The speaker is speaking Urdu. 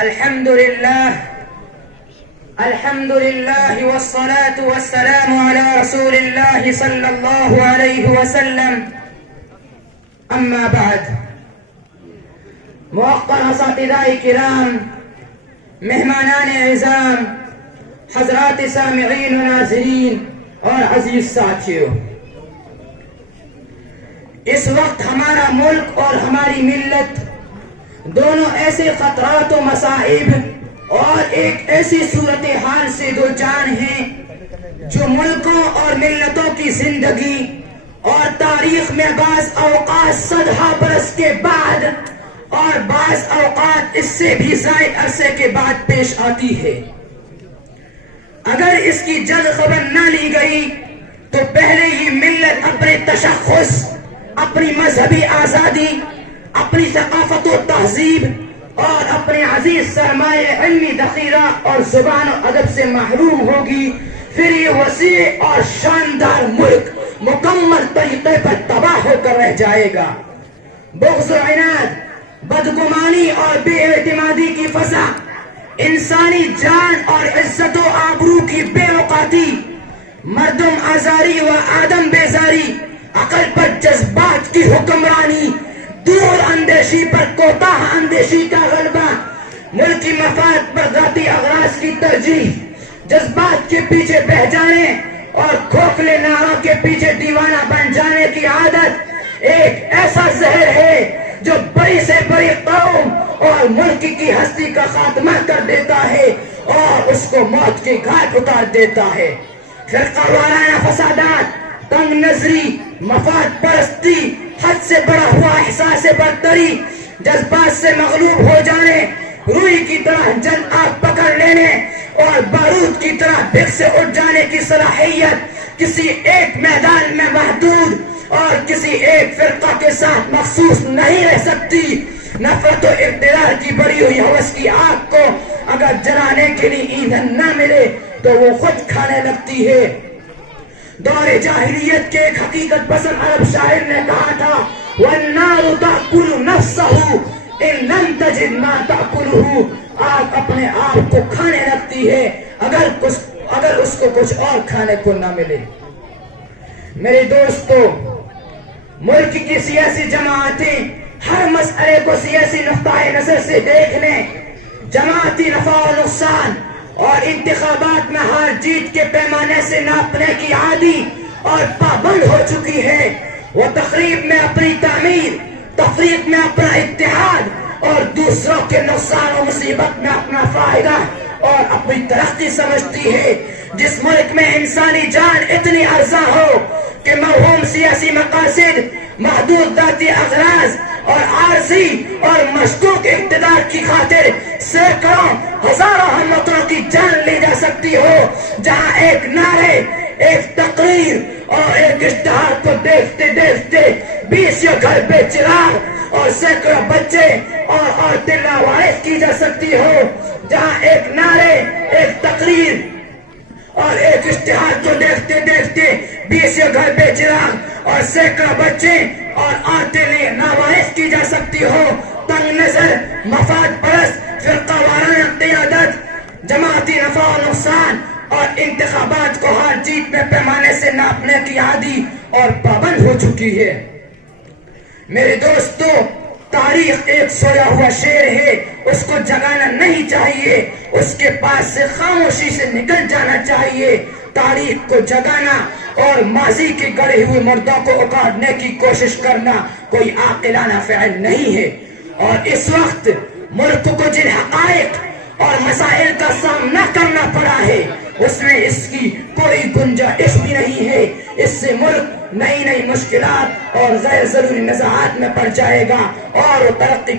الحمد لله والصلاة والسلام على رسول الله صلى الله عليه وسلم. اما بعد، موقر اساتذہ کرام، مہمانان اعزام، حضرات سامعین و ناظرین اور عزیز ساتھیوں، اس وقت ہمارا ملک اور ہماری ملت دونوں ایسے خطرات و مصائب اور ایک ایسی صورتحال سے دوچار ہیں جو ملکوں اور ملتوں کی زندگی اور تاریخ میں بعض اوقات صدہا برس کے بعد اور بعض اوقات اس سے بھی زائد عرصے کے بعد پیش آتی ہے. اگر اس کی جلد خبر نہ لی گئی تو پہلے یہ ملت اپنے تشخص، اپنی مذہبی آزادی، اپنی ثقافت و تہذیب اور اپنے عزیز سرمایہ علمی ذخیرہ اور زبان و ادب سے محروم ہوگی. پھر یہ وسیع اور شاندار ملک مکمل طریقے پر تباہ ہو کر رہ جائے گا. بغض و عناد، بدگمانی اور بے اعتمادی کی فضا، انسانی جان اور عزت و آبرو کی بے اوقاتی، مردم آزاری و آدم بیزاری، عقل پر جذبات کی حکمرانی، دور اندیشی پر کوتاہ اندیشی کا غلبہ، ملکی مفاد پر ذاتی اغراض کی ترجیح، جذبات کے پیچھے بہہ جانے اور کھوکھلے نعروں کے پیچھے دیوانہ بن جانے کی عادت ایک ایسا زہر ہے جو بڑی سے بڑی قوم اور ملک کی ہستی کا خاتمہ کر دیتا ہے اور اس کو موت کے گھاٹ اتار دیتا ہے. فرقہ وارانہ فسادات، تنگ نظری، مفاد پرستی، حد سے بڑا ہوا احساس برتری، جذبات سے مغلوب ہو جانے، روئی کی طرح جلد آگ پکڑ لینے اور بارود کی طرح بھیگ سے اٹھ جانے کی صلاحیت کسی ایک میدان میں محدود اور کسی ایک فرقہ کے ساتھ مخصوص نہیں رہ سکتی. نفرت و اقتدار کی بڑی ہوئی ہوس کی آگ کو اگر جلانے کے لیے ایندھن نہ ملے تو وہ خود کھانے لگتی ہے. دور جاہلیت کے ایک حقیقت پسند عرب شاعر نے کہا تھا، وَالنَّارُ تَأْكُلُ نَفْسَهُ إِن لَمْ تَجِدْ مَا تَأْكُلُهُ. آگ اپنے آپ کو کھانے لگتی ہے اگر اس کو کچھ اور کھانے کو نہ ملے. میرے دوستو، ملک کی سیاسی جماعتیں ہر مسئلے کو سیاسی نقطہ نظر سے دیکھ لیں، جماعتی نفع و نقصان اور انتخابات میں ہار جیت کے پیمانے سے ناپنے کی عادی اور پابند ہو چکی ہے. وہ تخریب میں اپنی تعمیر، تفریق میں اپنا اتحاد اور دوسروں کے نقصان و مصیبت میں اپنا فائدہ اور اپنی ترقی سمجھتی ہے. جس ملک میں انسانی جان اتنی ارزاں ہو کہ موہوم سیاسی مقاصد، محدود ذاتی اغراض اور عارضی اور مشکوک اقتدار کی خاطر سینکڑوں ہزاروں ہموطنوں کی جان لی جا سکتی ہو، جہاں ایک نعرے، ایک تقریر اور ایک اشتہار کو دیکھتے دیکھتے 20 گھر بے چراغ اور سینکڑوں بچے اور عورتیں لاوارث کی جا سکتی ہو، جہاں ایک نعرے، ایک تقریر اور ایک اشتہار کو دیکھتے دیکھتے 20 گھر بے چراغ اور سینکڑوں بچے اور عورتیں لاوارث کی جا سکتی ہو. تنگ نظر، مفاد پرست، فرقہ وارانہ قیادت، جماعتی نفع و نقصان اور انتخابات کو ہار جیت میں پیمانے سے ناپنے کی عادی اور پابند ہو چکی ہے. میرے دوستو، تاریخ ایک سویا ہوا شیر ہے، اس کو جگانا نہیں چاہیے، اس کے پاس سے خاموشی سے نکل جانا چاہیے. تاریخ کو جگانا اور ماضی کے گڑے ہوئے مردوں کو اکاڑنے کی کوشش کرنا کوئی عاقلانہ فعل نہیں ہے. اور اس وقت ملک کو جن حقائق اور مسائل کا سامنا کرنا پڑا ہے اس میں اس کی کوئی گنجائش بھی نہیں ہے. اس سے ملک نئی نئی مشکلات اور غیر ضروری نزاعات میں پڑ جائے گا اور ترقی